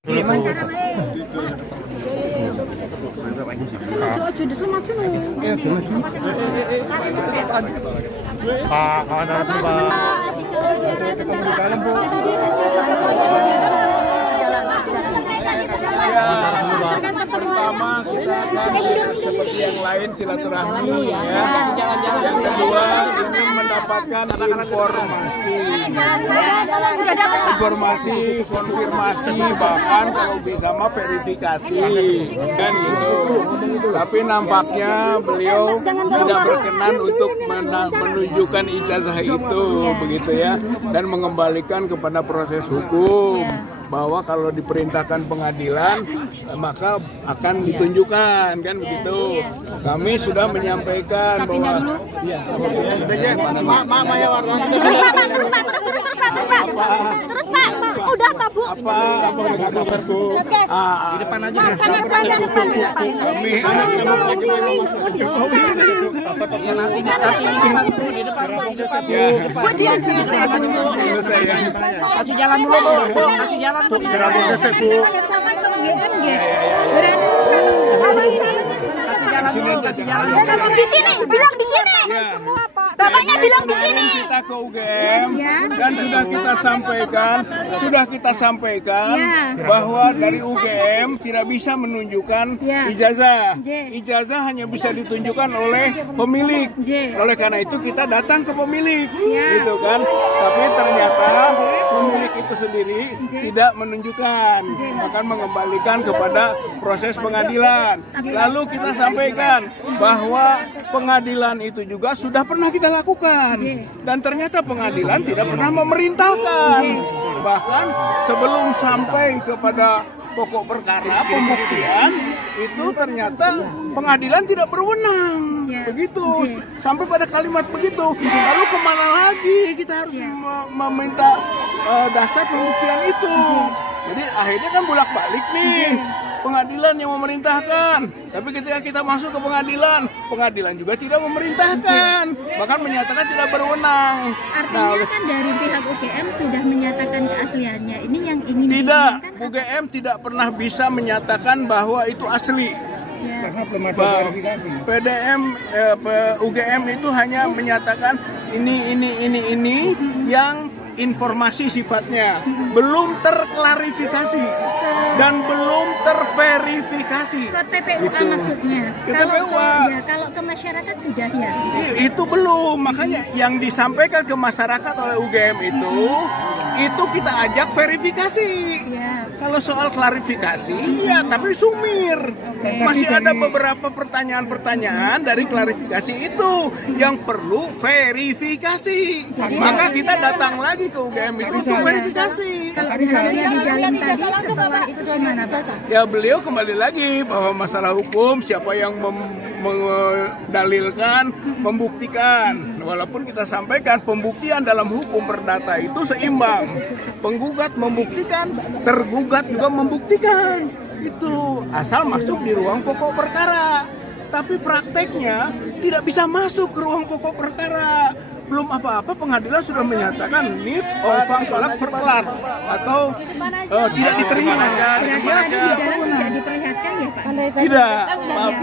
Pak, ada apa, Pak? Pertama kita seperti yang lain silaturahmi ya. Yang kedua ingin mendapatkan informasi, konfirmasi, bahkan kalau bisa mah verifikasi kan gitu. Tapi nampaknya beliau tidak berkenan untuk menunjukkan ijazah itu begitu ya, dan mengembalikan kepada proses hukum. Bahwa kalau diperintahkan pengadilan maka akan ditunjukkan kan begitu. Kami sudah menyampaikan bahwa terus Pak, udah Pak Bu. Apa Di depan aja. Kasih jalan dulu, Bu. Kasih jalan. Di sini, bilang di sini. Bapaknya bilang di sini. Kita ke UGM dan sudah kita sampaikan bahwa dari UGM tidak bisa menunjukkan ijazah. Ijazah hanya bisa ditunjukkan oleh pemilik. Oleh karena itu kita datang ke pemilik, gitu kan. Tapi ternyata pemilik itu sendiri tidak menunjukkan, akan mengembalikan kepada proses pengadilan. Lalu kita sampaikan bahwa pengadilan itu juga sudah pernah kita lakukan, dan ternyata pengadilan tidak pernah memerintahkan. Bahkan sebelum sampai kepada pokok perkara pembuktian itu ternyata pengadilan tidak berwenang. Begitu sampai pada kalimat begitu. Lalu kemana lagi kita harus meminta dasar pembuktian itu? Jadi akhirnya kan bolak-balik nih. Pengadilan yang memerintahkan, tapi ketika kita masuk ke pengadilan, pengadilan juga tidak memerintahkan, bahkan menyatakan tidak berwenang. Artinya kan dari pihak UGM sudah menyatakan keasliannya. Ini yang ingin tidak, UGM tidak pernah bisa menyatakan bahwa itu asli. Karena belum ada verifikasi. UGM itu hanya menyatakan ini yang informasi sifatnya belum terklarifikasi dan belum terverifikasi. Ke TPUA maksudnya. Ke TPUA. Kalau ke masyarakat sudah ya. Itu belum, makanya yang disampaikan ke masyarakat oleh UGM itu kita ajak verifikasi. Kalau soal klarifikasi, ya tapi sumir. Masih ada beberapa pertanyaan-pertanyaan dari klarifikasi itu yang perlu verifikasi. Maka kita datang lagi ke UGM itu untuk verifikasi. Kalau misalnya di jalan tadi setelah itu gimana Pak? Ya beliau kembali lagi bahwa masalah hukum siapa yang mendalilkan, membuktikan. Walaupun kita sampaikan pembuktian dalam hukum perdata itu seimbang. Penggugat membuktikan, tergugat juga membuktikan. Itu asal masuk di ruang pokok perkara. Tapi prakteknya tidak bisa masuk ke ruang pokok perkara. Belum apa-apa pengadilan sudah menyatakan need olfang verklar atau tidak diterima. Tidak diperlihatkan ya Pak? Tidak,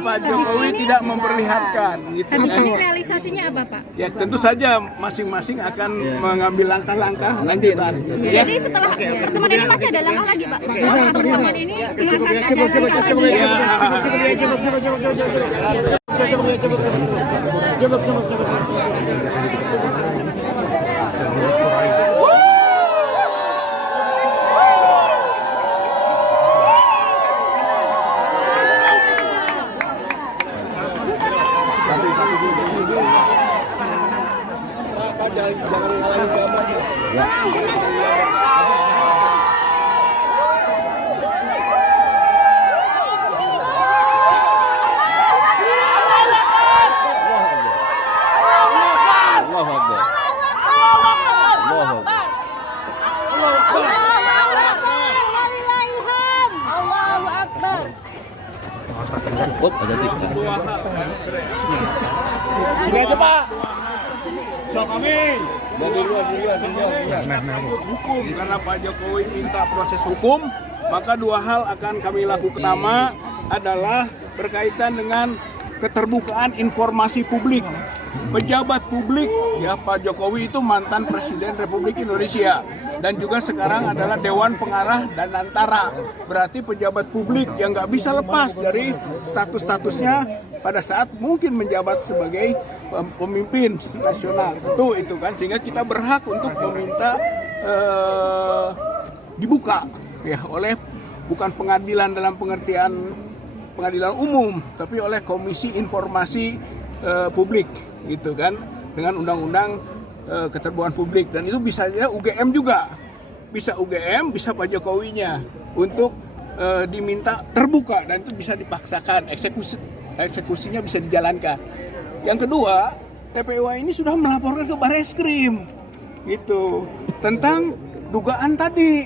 Pak Jokowi tidak memperlihatkan. Gitu. Habis ini realisasinya apa Pak? Ya tentu saja masing-masing akan mengambil langkah-langkah lanjutan. Ya. Jadi setelah pertemuan ini masih ada langkah lagi Pak? Setelah pertemuan ini akan ada langkah lagi. Jangan ngalahin gambarnya. Oh, ada tiga. Sini aja Pak. Sok amin. Dari luar semua. Hukum karena Pak Jokowi minta proses hukum, maka dua hal akan kami lakukan. Pertama adalah berkaitan dengan keterbukaan informasi publik. Pejabat publik, ya Pak Jokowi itu mantan Presiden Republik Indonesia dan juga sekarang adalah Dewan Pengarah dan Antara. Berarti pejabat publik yang nggak bisa lepas dari status-statusnya pada saat mungkin menjabat sebagai pemimpin nasional. Satu itu kan, sehingga kita berhak untuk meminta dibuka ya oleh bukan pengadilan dalam pengertian pengadilan umum, tapi oleh Komisi Informasi Publik, gitu kan, dengan Undang-Undang Keterbukaan Publik. Dan itu bisa saja UGM juga, bisa UGM, bisa Pak Jokowinya untuk diminta terbuka dan itu bisa dipaksakan, eksekusinya bisa dijalankan. Yang kedua, TPUA ini sudah melaporkan ke Barreskrim, gitu, tentang dugaan tadi,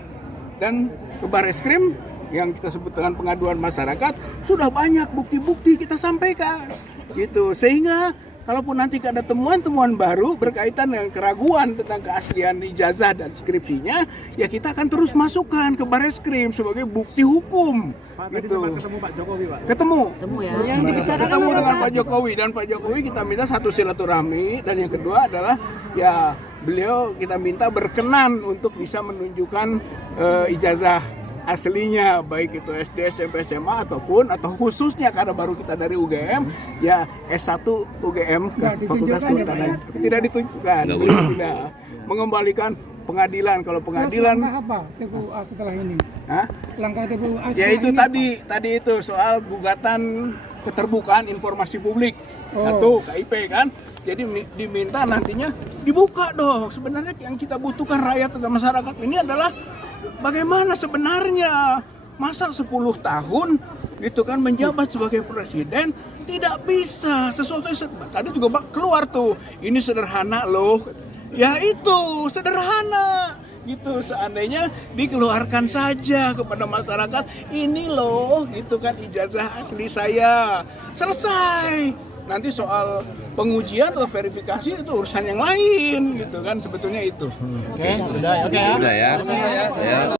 dan ke Barreskrim yang kita sebut dengan pengaduan masyarakat sudah banyak bukti-bukti kita sampaikan, gitu, sehingga kalaupun nanti ada temuan-temuan baru berkaitan dengan keraguan tentang keaslian ijazah dan skripsinya, ya kita akan terus masukkan ke Barreskrim sebagai bukti hukum. Pak, gitu. tadi sempat ketemu Pak Jokowi, Pak. Ketemu Ya. Yang dibicarakan ketemu apa, dengan Pak? Pak Jokowi, dan Pak Jokowi kita minta satu silaturahmi, dan yang kedua adalah ya beliau kita minta berkenan untuk bisa menunjukkan ijazah aslinya, baik itu SD, SMP, SMA atau khususnya karena baru kita dari UGM, ya S1 UGM Fakultas Kehutanan tidak ditunjukkan, beliau tidak mengembalikan pengadilan. Kalau pengadilan apa TPUA setelah ini? Hah? Langkah TPUA Ya itu tadi itu soal gugatan keterbukaan informasi publik atau KIP kan. Jadi diminta nantinya dibuka dong. Sebenarnya yang kita butuhkan rakyat atau masyarakat ini adalah bagaimana sebenarnya, masa 10 tahun gitu kan menjabat sebagai presiden tidak bisa sesuatu. Tadi juga keluar tuh, ini sederhana loh. Ya itu sederhana gitu, seandainya dikeluarkan saja kepada masyarakat, ini loh gitu kan ijazah asli saya, selesai. Nanti soal pengujian atau verifikasi itu urusan yang lain gitu kan, sebetulnya itu. Oke, udah ya.